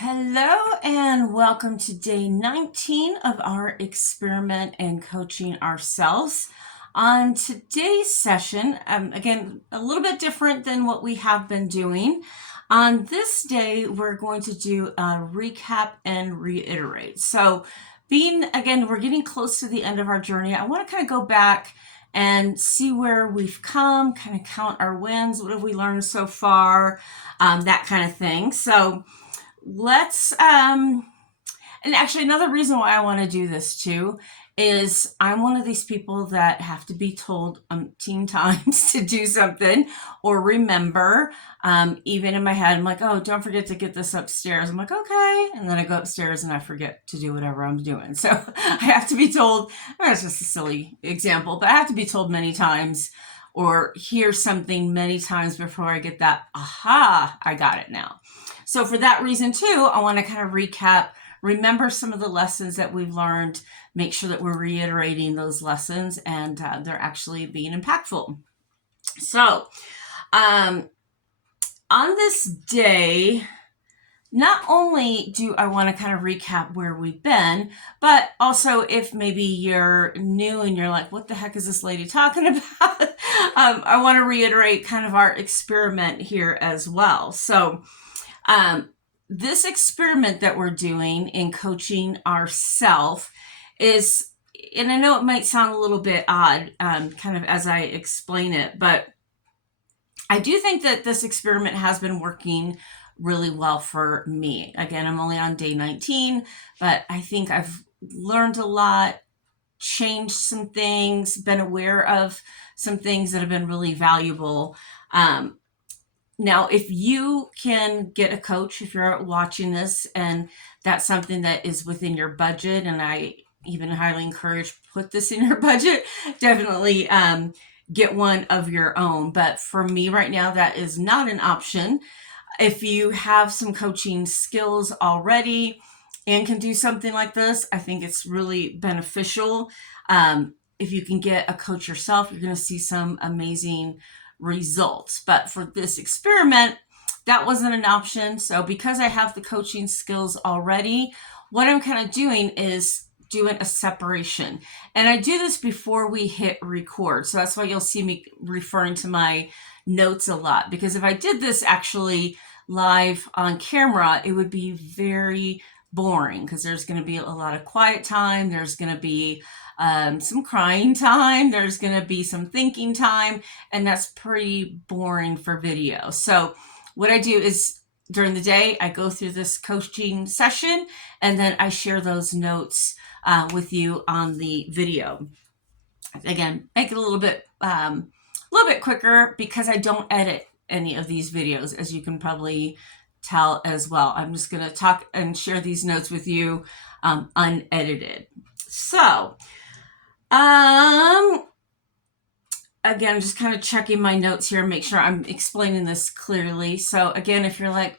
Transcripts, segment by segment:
Hello and welcome to day 19 of our experiment in coaching ourselves. On today's session, again, a little bit different than what we have been doing. On this day, we're going to do a recap and reiterate. So we're getting close to the end of our journey. I want to kind of go back and see where we've come, kind of count our wins. What have we learned so far? That kind of thing. So and actually another reason why I want to do this too is I'm one of these people that have to be told umpteen times to do something or remember. Even in my head, I'm like, oh, don't forget to get this upstairs. I'm like, okay. And then I go upstairs and I forget to do whatever I'm doing. So I have to be told, that's just a silly example, but I have to be told many times or hear something many times before I get that, aha, I got it now. So for that reason too, I want to kind of recap, remember some of the lessons that we've learned, make sure that we're reiterating those lessons and they're actually being impactful. So on this day, not only do I want to kind of recap where we've been, but also if maybe you're new and you're like, what the heck is this lady talking about? I want to reiterate kind of our experiment here as well. So this experiment that we're doing in coaching ourselves is, and I know it might sound a little bit odd kind of as I explain it, but I do think that this experiment has been working really well for me. Again, I'm only on day 19, but I think I've learned a lot, changed some things, been aware of some things that have been really valuable. Now, if you can get a coach, if you're watching this and that's something that is within your budget, and I even highly encourage put this in your budget, definitely get one of your own. But for me right now, that is not an option. If you have some coaching skills already and can do something like this, I think it's really beneficial. If you can get a coach yourself, you're going to see some amazing results. But for this experiment, that wasn't an option. So because I have the coaching skills already, what I'm kind of doing is doing a separation. And I do this before we hit record. So that's why you'll see me referring to my notes a lot. Because if I did this actually live on camera, it would be very boring because there's going to be a lot of quiet time. There's going to be some crying time. There's going to be some thinking time, and that's pretty boring for video. So what I do is during the day, I go through this coaching session, and then I share those notes with you on the video. Again, make it a little bit quicker because I don't edit any of these videos, as you can probably tell as well. I'm just going to talk and share these notes with you unedited. So again, just kind of checking my notes here, make sure I'm explaining this clearly. So again, if you're like,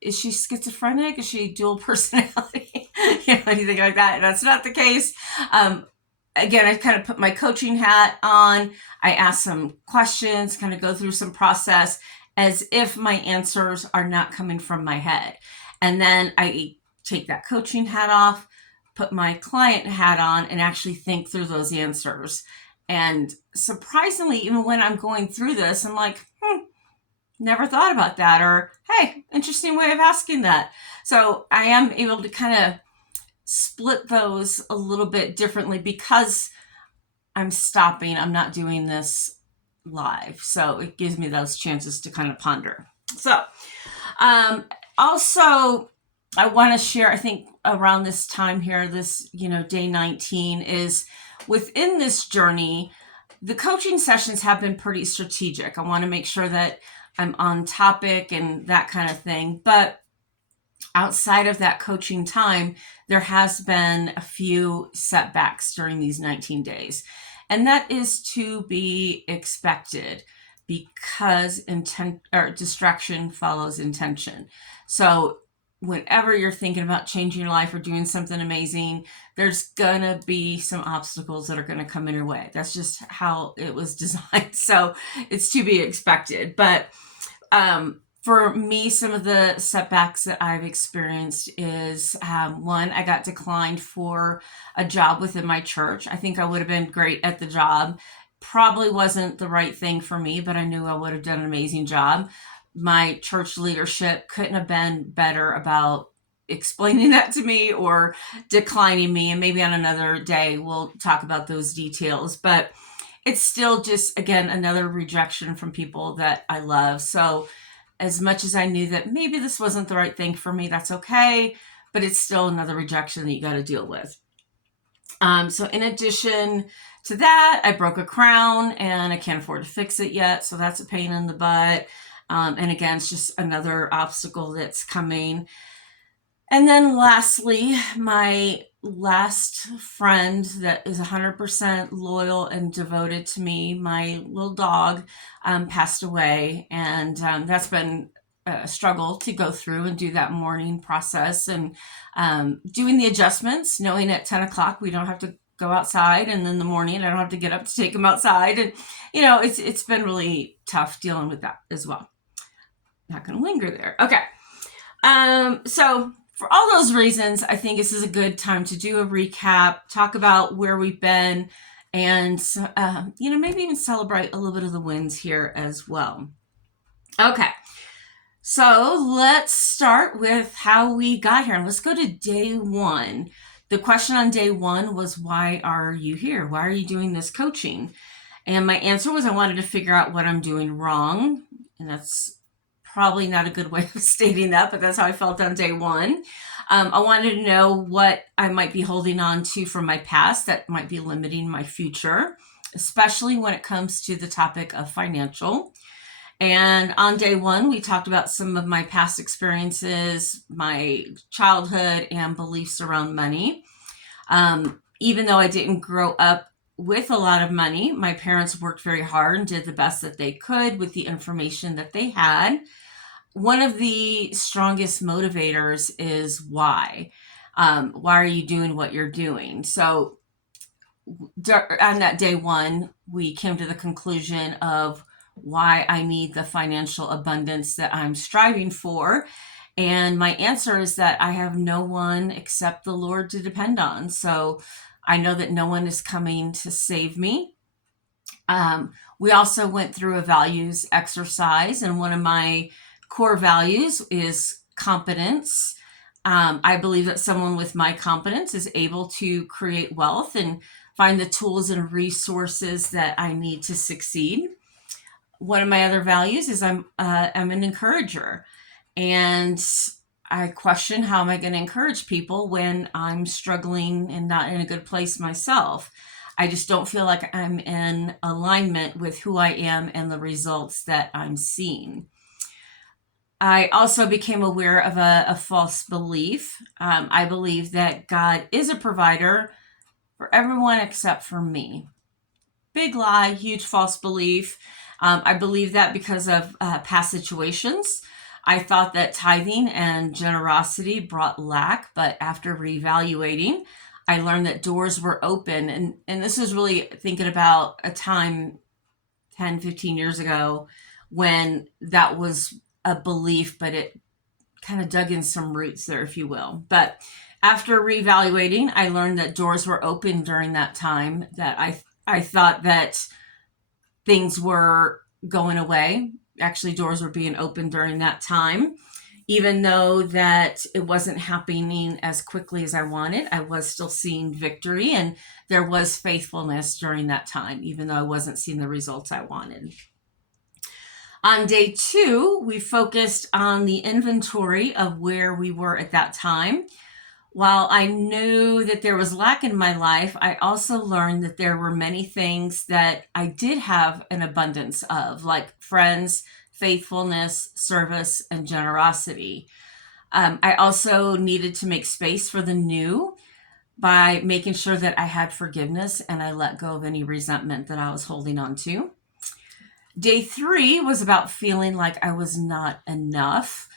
is she schizophrenic? Is she dual personality? Anything like that? That's not the case. Again, I kind of put my coaching hat on. I ask some questions, kind of go through some process as if my answers are not coming from my head. And then I take that coaching hat off, put my client hat on, and actually think through those answers. And surprisingly, even when I'm going through this, I'm like, never thought about that. Or, hey, interesting way of asking that. So I am able to kind of split those a little bit differently because I'm stopping. I'm not doing this live. So it gives me those chances to kind of ponder. So also, I want to share, I think around this time here, this, day 19 is within this journey, the coaching sessions have been pretty strategic. I want to make sure that I'm on topic and that kind of thing. But outside of that coaching time, there has been a few setbacks during these 19 days. And that is to be expected because distraction follows intention. So whenever you're thinking about changing your life or doing something amazing, there's gonna be some obstacles that are gonna come in your way. That's just how it was designed. So it's to be expected. But For me, some of the setbacks that I've experienced is one, I got declined for a job within my church. I think I would have been great at the job. Probably wasn't the right thing for me, but I knew I would have done an amazing job. My church leadership couldn't have been better about explaining that to me or declining me. And maybe on another day, we'll talk about those details. But it's still just, again, another rejection from people that I love. So, as much as I knew that maybe this wasn't the right thing for me, that's okay, but it's still another rejection that you got to deal with. So in addition to that, I broke a crown and I can't afford to fix it yet. So that's a pain in the butt. And again, it's just another obstacle that's coming. And then lastly, my last friend that is 100% loyal and devoted to me, my little dog, passed away. And that's been a struggle to go through and do that mourning process and doing the adjustments, knowing at 10 o'clock we don't have to go outside. And in the morning, I don't have to get up to take him outside. And, it's been really tough dealing with that as well. Not going to linger there. Okay. So for all those reasons, I think this is a good time to do a recap, talk about where we've been, and, maybe even celebrate a little bit of the wins here as well. Okay. So let's start with how we got here. And let's go to day one. The question on day one was, why are you here? Why are you doing this coaching? And my answer was, I wanted to figure out what I'm doing wrong. And that's probably not a good way of stating that, but that's how I felt on day one. I wanted to know what I might be holding on to from my past that might be limiting my future, especially when it comes to the topic of financial. And on day one, we talked about some of my past experiences, my childhood, and beliefs around money. Even though I didn't grow up with a lot of money, my parents worked very hard and did the best that they could with the information that they had. One of the strongest motivators is why. Why are you doing what you're doing? So on that day one, we came to the conclusion of why I need the financial abundance that I'm striving for. And my answer is that I have no one except the Lord to depend on. So I know that no one is coming to save me. We also went through a values exercise, and one of my core values is competence. I believe that someone with my competence is able to create wealth and find the tools and resources that I need to succeed. One of my other values is I'm an encourager, and I question, how am I going to encourage people when I'm struggling and not in a good place myself? I just don't feel like I'm in alignment with who I am and the results that I'm seeing. I also became aware of a false belief. I believe that God is a provider for everyone except for me. Big lie, huge false belief. I believe that because of past situations. I thought that tithing and generosity brought lack, but after reevaluating, I learned that doors were open. And this is really thinking about a time 10, 15 years ago when that was a belief, but it kind of dug in some roots there, if you will. But after reevaluating, I learned that doors were open during that time, that I thought that things were going away. Actually, doors were being opened during that time. Even though that it wasn't happening as quickly as I wanted, I was still seeing victory, and there was faithfulness during that time, even though I wasn't seeing the results I wanted. On day two, we focused on the inventory of where we were at that time. While I knew that there was lack in my life, I also learned that there were many things that I did have an abundance of, like friends, faithfulness, service, and generosity. I also needed to make space for the new by making sure that I had forgiveness and I let go of any resentment that I was holding on to. Day three was about feeling like I was not enough.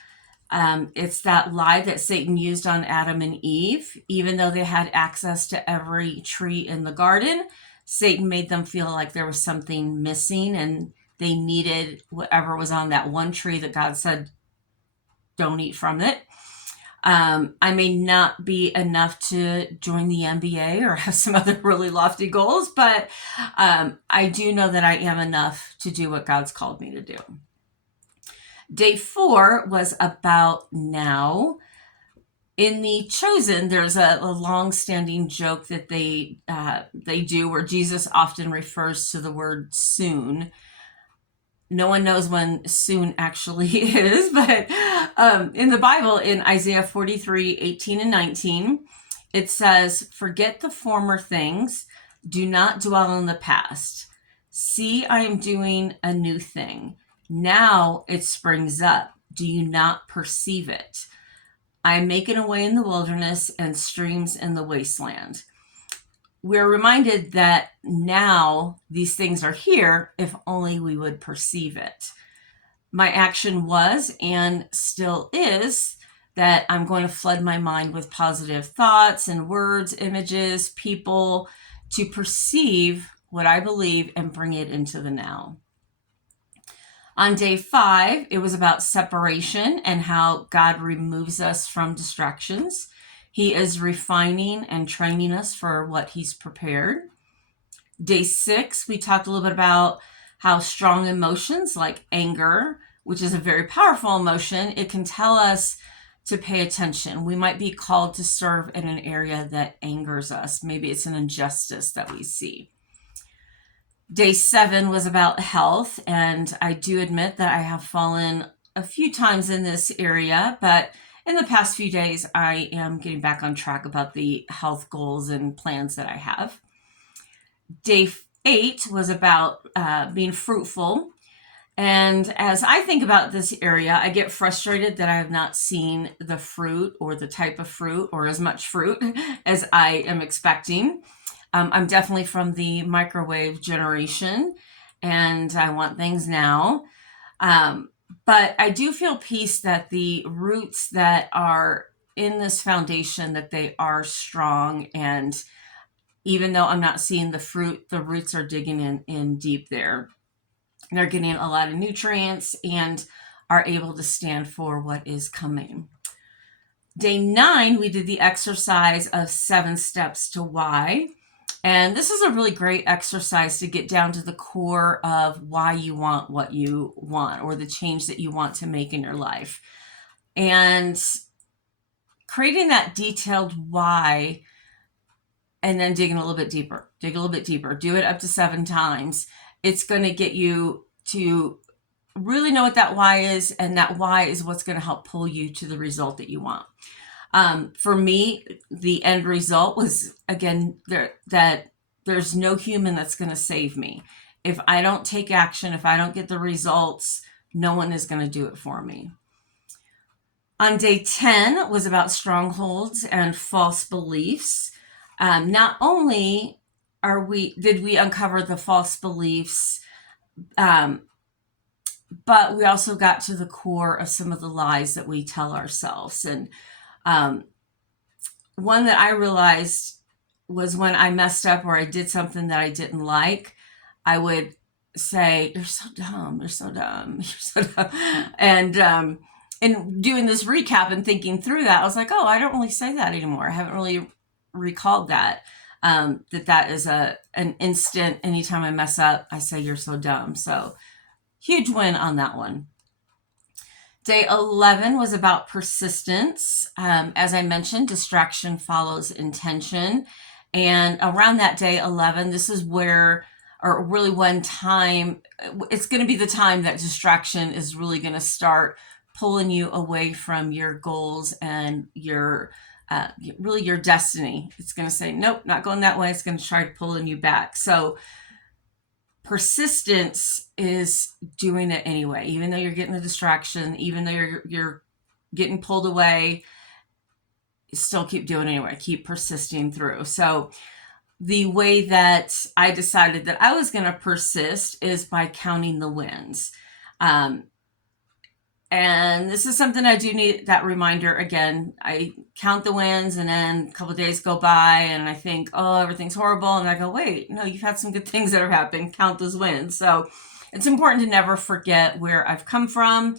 It's that lie that Satan used on Adam and Eve. Even though they had access to every tree in the garden, Satan made them feel like there was something missing and they needed whatever was on that one tree that God said, don't eat from it. I may not be enough to join the NBA or have some other really lofty goals, but I do know that I am enough to do what God's called me to do. Day 4 was about now. In the Chosen, there's a long-standing joke that they do where Jesus often refers to the word soon. No one knows when soon actually is, but in the Bible, in Isaiah 43:18 and 19, it says, "Forget the former things, do not dwell on the past. See, I am doing a new thing. Now it springs up. Do you not perceive it? I am making a way in the wilderness and streams in the wasteland." We're reminded that now these things are here if only we would perceive it. My action was and still is that I'm going to flood my mind with positive thoughts and words, images, people to perceive what I believe and bring it into the now. On day 5, it was about separation and how God removes us from distractions. He is refining and training us for what he's prepared. Day 6, we talked a little bit about how strong emotions like anger, which is a very powerful emotion, it can tell us to pay attention. We might be called to serve in an area that angers us. Maybe it's an injustice that we see. Day 7 was about health, and I do admit that I have fallen a few times in this area, but in the past few days, I am getting back on track about the health goals and plans that I have. Day 8 was about being fruitful. And as I think about this area, I get frustrated that I have not seen the fruit or the type of fruit or as much fruit as I am expecting. I'm definitely from the microwave generation, and I want things now. But I do feel peace that the roots that are in this foundation, that they are strong. And even though I'm not seeing the fruit, the roots are digging in deep there. They're getting a lot of nutrients and are able to stand for what is coming. Day 9, we did the exercise of 7 steps to why. And this is a really great exercise to get down to the core of why you want what you want or the change that you want to make in your life. And creating that detailed why and then digging a little bit deeper, do it up to 7 times. It's going to get you to really know what that why is, and that why is what's going to help pull you to the result that you want. For me, the end result was, again, that there's no human that's going to save me. If I don't take action, if I don't get the results, no one is going to do it for me. On day 10 was about strongholds and false beliefs. Not only did we uncover the false beliefs, but we also got to the core of some of the lies that we tell ourselves. And one that I realized was when I messed up or I did something that I didn't like, I would say, "You're so dumb, you're so dumb, you're so dumb." And in doing this recap and thinking through that, I was like, oh, I don't really say that anymore. I haven't really recalled that. That is an instant, anytime I mess up, I say, "You're so dumb." So huge win on that one. Day 11 was about persistence. As I mentioned, distraction follows intention. And around that day 11, this is where, or really one time, it's going to be the time that distraction is really going to start pulling you away from your goals and your really your destiny. It's going to say, nope, not going that way. It's going to try pulling you back. So persistence is doing it anyway, even though you're getting the distraction, even though you're getting pulled away, still keep doing it anyway, keep persisting through. So the way that I decided that I was going to persist is by counting the wins. And this is something I do need that reminder. Again, I count the wins and then a couple of days go by and I think, oh, everything's horrible. And I go, wait, no, you've had some good things that have happened. Count those wins. So it's important to never forget where I've come from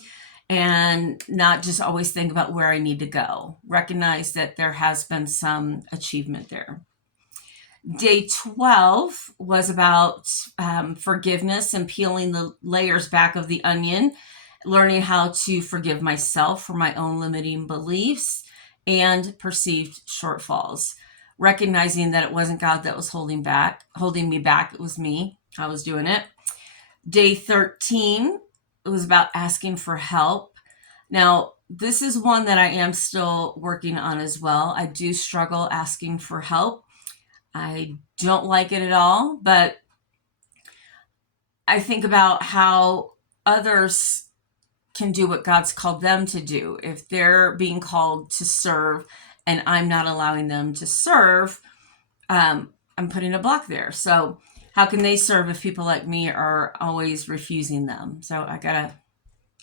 and not just always think about where I need to go. Recognize that there has been some achievement there. Day 12 was about forgiveness and peeling the layers back of the onion, learning how to forgive myself for my own limiting beliefs and perceived shortfalls. Recognizing that it wasn't God that was holding me back, it was me. I was doing it. Day 13, it was about asking for help. Now, this is one that I am still working on as well. I do struggle asking for help. I don't like it at all, but I think about how others can do what God's called them to do. If they're being called to serve and I'm not allowing them to serve, I'm putting a block there. So how can they serve if people like me are always refusing them? So I gotta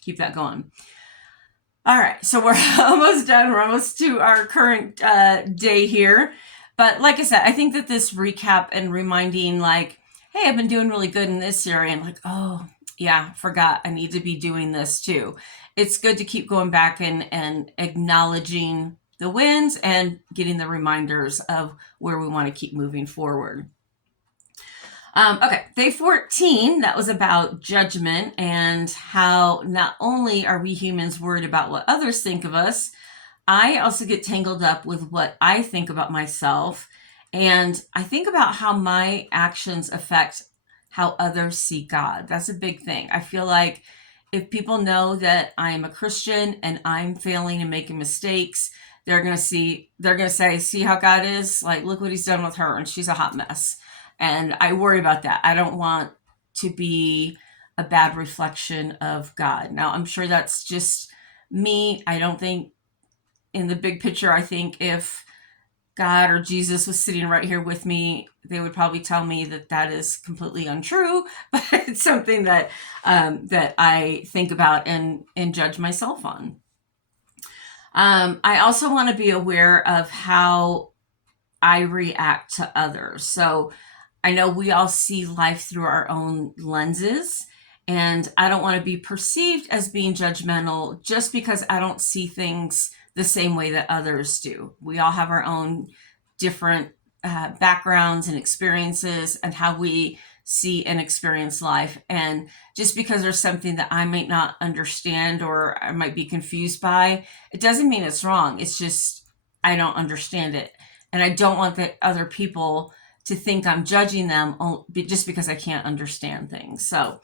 keep that going. All right, so we're almost done. We're almost to our current day here. But like I said, I think that this recap and reminding like, hey, I've been doing really good in this area. And like, oh, yeah, forgot I need to be doing this too. It's good to keep going back and acknowledging the wins and getting the reminders of where we want to keep moving forward. Okay, day 14, that was about judgment and how not only are we humans worried about what others think of us, I also get tangled up with what I think about myself. And I think about how my actions affect how others see God. That's a big thing. I feel like if people know that I am a Christian and I'm failing and making mistakes, they're going to say, see how God is? Like, look what he's done with her and she's a hot mess. And I worry about that. I don't want to be a bad reflection of God. Now, I'm sure that's just me. I don't think in the big picture, I think if God or Jesus was sitting right here with me, they would probably tell me that that is completely untrue, but it's something that that I think about and judge myself on. I also want to be aware of how I react to others. So I know we all see life through our own lenses, and I don't want to be perceived as being judgmental just because I don't see things the same way that others do. We all have our own different backgrounds and experiences and how we see and experience life. And just because there's something that I might not understand or I might be confused by, it doesn't mean it's wrong. It's just I don't understand it. And I don't want that other people to think I'm judging them just because I can't understand things. So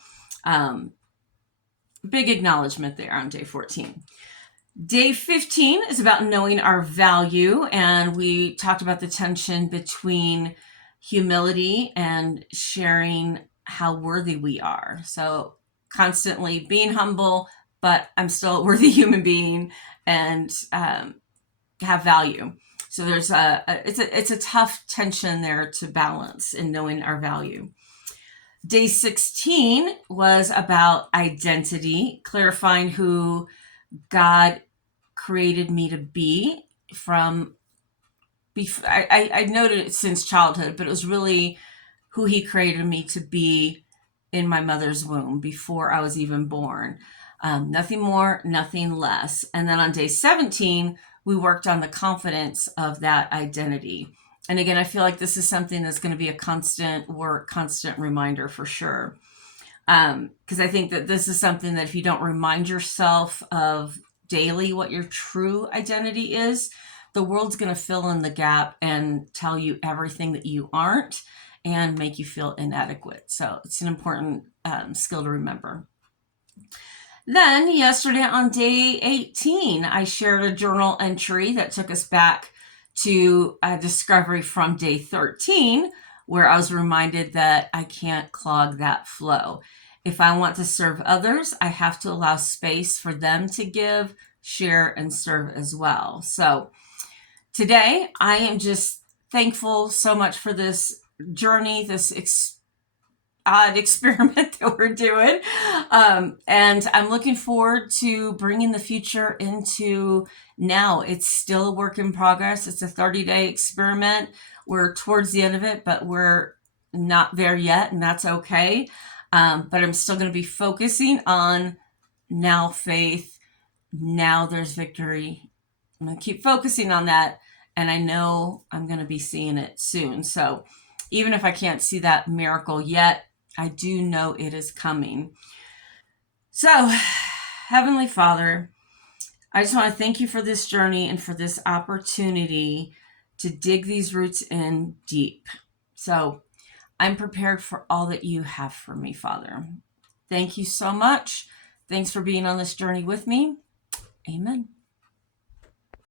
big acknowledgement there on day 14. Day 15 is about knowing our value, and we talked about the tension between humility and sharing how worthy we are. So constantly being humble, but I'm still a worthy human being and have value. So there's it's a tough tension there to balance in knowing our value. Day 16 was about identity, clarifying who God created me to be from I noted it since childhood, but it was really who he created me to be in my mother's womb before I was even born. Nothing more, nothing less. And then on day 17, we worked on the confidence of that identity. And again, I feel like this is something that's going to be a constant work, constant reminder for sure. Because I think that this is something that if you don't remind yourself of daily what your true identity is, the world's going to fill in the gap and tell you everything that you aren't and make you feel inadequate. So it's an important skill to remember. Then yesterday on day 18, I shared a journal entry that took us back to a discovery from day 13, where I was reminded that I can't clog that flow. If I want to serve others, I have to allow space for them to give, share, and serve as well. So today, I am just thankful so much for this journey, this odd experiment that we're doing. And I'm looking forward to bringing the future into now. It's still a work in progress. It's a 30-day experiment. We're towards the end of it, but we're not there yet, and that's okay. But I'm still going to be focusing on now faith. Now there's victory. I'm going to keep focusing on that. And I know I'm going to be seeing it soon. So even if I can't see that miracle yet, I do know it is coming. So, Heavenly Father, I just want to thank you for this journey and for this opportunity to dig these roots in deep. So I'm prepared for all that you have for me, Father. Thank you so much. Thanks for being on this journey with me. Amen.